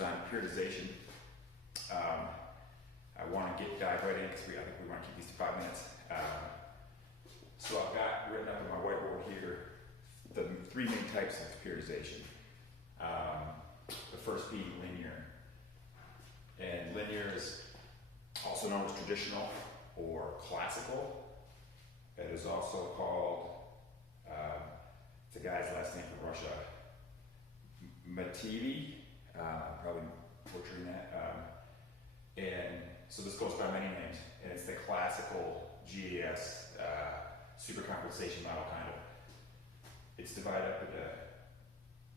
was on periodization. I want to dive right in because I think we want to keep these to 5 minutes. So I've got written up on my whiteboard here the three main types of periodization. The first being linear. And linear is also known as traditional or classical. It is also called, it's a guy's last name from Russia, Mativi, probably butchering that. And so this goes by many names, and it's the classical GAS supercompensation model kind of. It's divided up into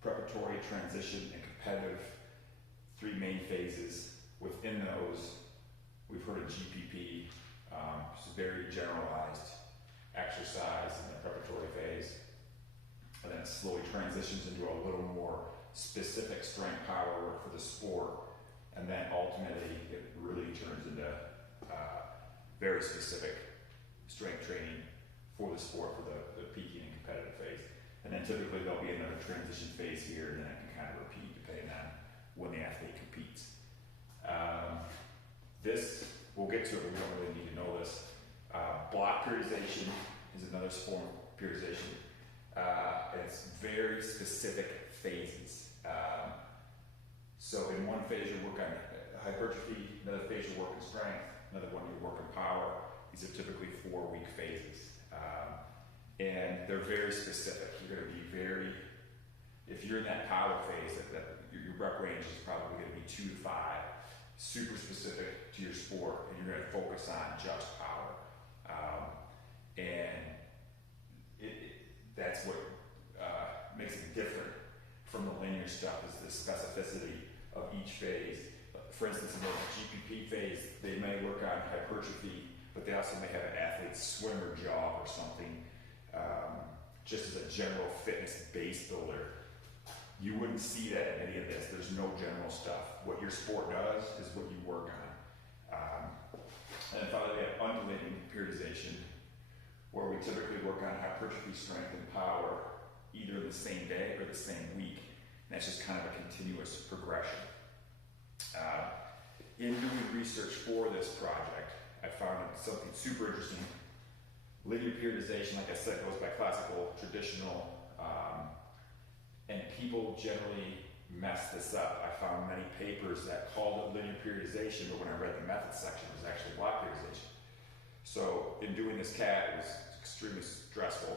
preparatory, transition, and competitive, three main phases. Within those, we've heard of GPP, it's a very generalized exercise in the preparatory phase, and then it slowly transitions into a little more specific strength power work for the sport, and then ultimately it really turns into very specific strength training for the sport for the peaking and competitive phase. And then typically there'll be another transition phase here, and then it can kind of repeat depending on when the athlete competes. This, we'll get to it, but we don't really need to know this. Block periodization is another form of periodization. And it's very specific phases. So in one phase you work on hypertrophy, another phase you work on strength, another one you work on power. These are typically 4-week phases. And they're very specific. You're going to be very, if you're in that power phase, your rep range is probably going to be 2 to 5, super specific to your sport, and you're going to focus on just power. And that's what makes it different from the linear stuff, is the specificity of each phase. For instance, in the GPP phase, they may work on hypertrophy, but they also may have an athlete swim or jog or something, just as a general fitness base builder. You wouldn't see that in any of this. There's no general stuff. What your sport does is what you work on. And finally, we have undulating periodization, where we typically work on hypertrophy, strength, and power either the same day or the same week. And that's just kind of a continuous progression. In doing research for this project, I found something super interesting. Linear periodization, like I said, goes by classical, traditional, and people generally mess this up. I found many papers that called it linear periodization, but when I read the methods section, it was actually block periodization. So in doing this CAT, it was extremely stressful.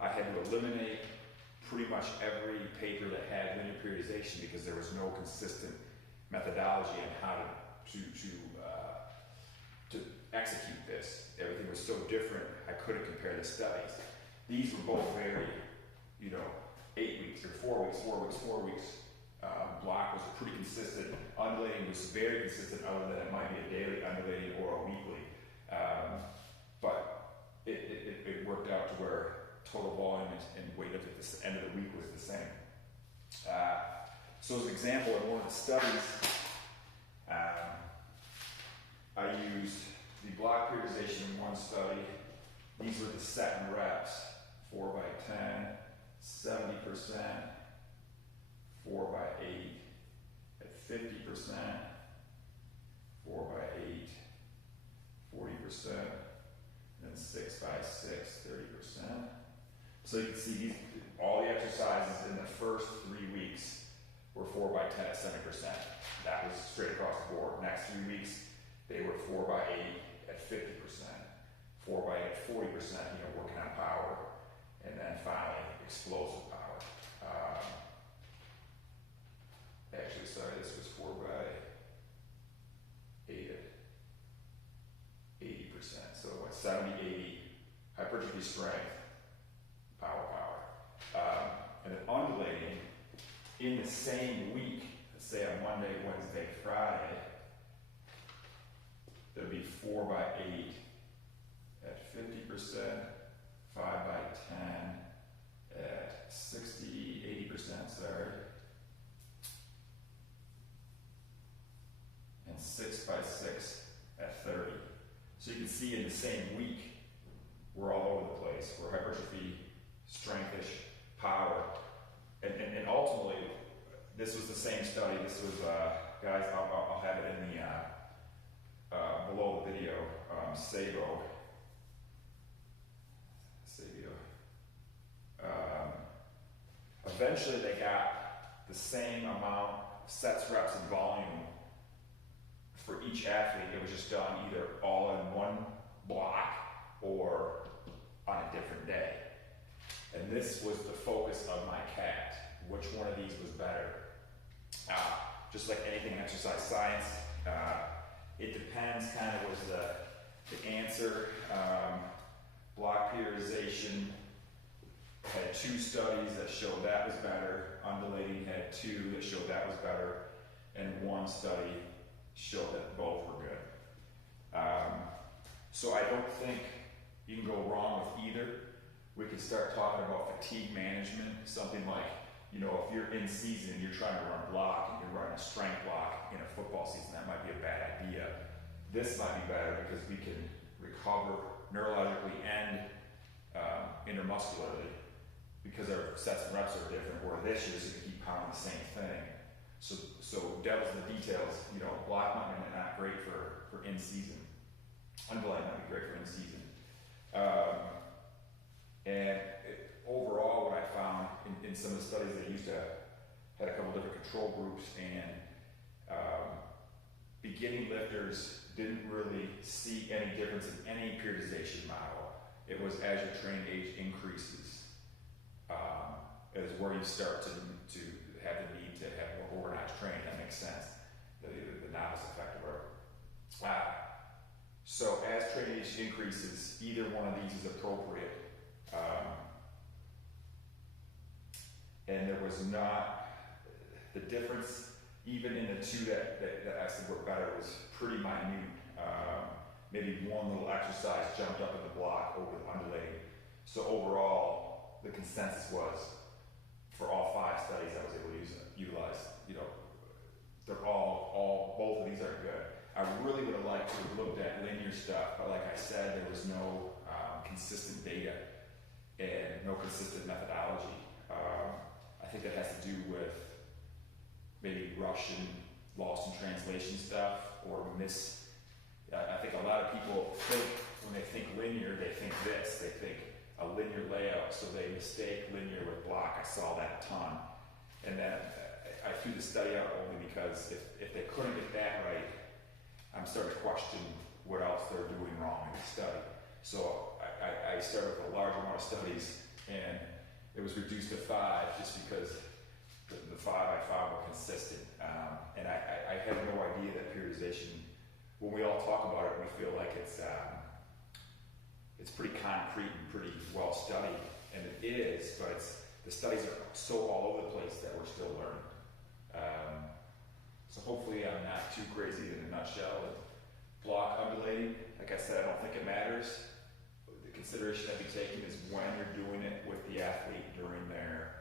I had to eliminate pretty much every paper that had linear periodization because there was no consistent methodology on how to execute this. Everything was so different, I couldn't compare the studies. These were both very, 8 weeks or 4 weeks, 4 weeks, 4 weeks. Block was pretty consistent. Undulating was very consistent, other than it might be a daily undulating or a weekly. But it worked out to where total volume and weight at the end of the week was the same. So as an example, in one of the studies, I used the block periodization in one study. These were the set and reps, 4 by 10, 70%, 4 by 8, at 50%, 4 by 8, 40%, and then 6 by 6, 30%. So you can see all the exercises in the first 3 weeks were 4 by 10 at 70%. That was straight across the board. Next 3 weeks, they were 4 by 8 at 50%, 4 by 8 at 40%, working on power, and then finally explosive power. Actually, sorry, this was 4 by 8 at 80%. So 70, 80, hypertrophy, strength, power. And then undulating in the same week, let's say on Monday, Wednesday, Friday, there'll be 4 by 8 at 50%, 5 by 10 at 60, 80%, sorry, and 6 by 6 at 30. So you can see in the same week, we're all over the place. We're hypertrophy, strengthish, power, and ultimately, this was the same study. This was, guys, I'll have it in the, below the video, Sabo. Eventually they got the same amount of sets, reps, and volume for each athlete. It was just done either all in one block or on a different day. And this was the focus of my cat. Which one of these was better? Just like anything in exercise science, it depends kind of was the answer. Block periodization had 2 studies that showed that was better. Undulating had 2 that showed that was better. And 1 study showed that both were good. So I don't think you can go wrong with either. We could start talking about fatigue management, something like, you know, if you're in season, you're trying to run block and you're running a strength block in a football season, that might be a bad idea. This might be better because we can recover neurologically and intermuscularly because our sets and reps are different, where this you're just going to keep pounding the same thing. So devil's in the details. You know, block might be not great for in season. Undulating might be great for in season. Overall, what I found in some of the studies they used had a couple different control groups, and beginning lifters didn't really see any difference in any periodization model. It was as your training age increases, is where you start to have the need to have more organized training. That makes sense. The novice effect work. So as training age increases, either one of these is appropriate. And there was not, the difference, even in the 2 that I said were better, was pretty minute. Maybe 1 little exercise jumped up in the block over the undulating. So overall, the consensus was, for all 5 studies I was able to utilize, you know, they're both of these are good. I really would have liked to have looked at linear stuff, but like I said, there was no consistent data and no consistent methodology. I think that has to do with maybe Russian lost in translation stuff or I think a lot of people think, when they think linear, they think this. They think a linear layout, so they mistake linear with block. I saw that a ton. And then I threw the study out only because if they couldn't get that right, I'm starting to question what else they're doing wrong in the study. So I started with a large amount of studies, and it was reduced to 5 just because the 5 I found were consistent. And I had no idea that periodization, when we all talk about it, we feel like it's pretty concrete and pretty well studied, and it is, but the studies are so all over the place that we're still learning. So hopefully I'm not too crazy in a nutshell. Block undulating, like I said, I don't think it matters. The consideration that be taken is when you're doing it with the athlete during their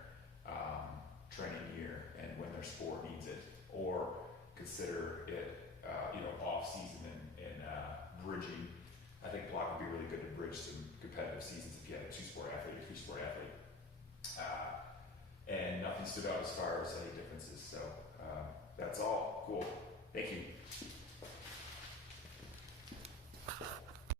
training year and when their sport needs it, or consider it off season and bridging. I think block would be really good to bridge some competitive seasons if you had a 2-sport athlete or 3-sport athlete. And nothing stood out as far as any differences. So that's all. Cool. Thank you.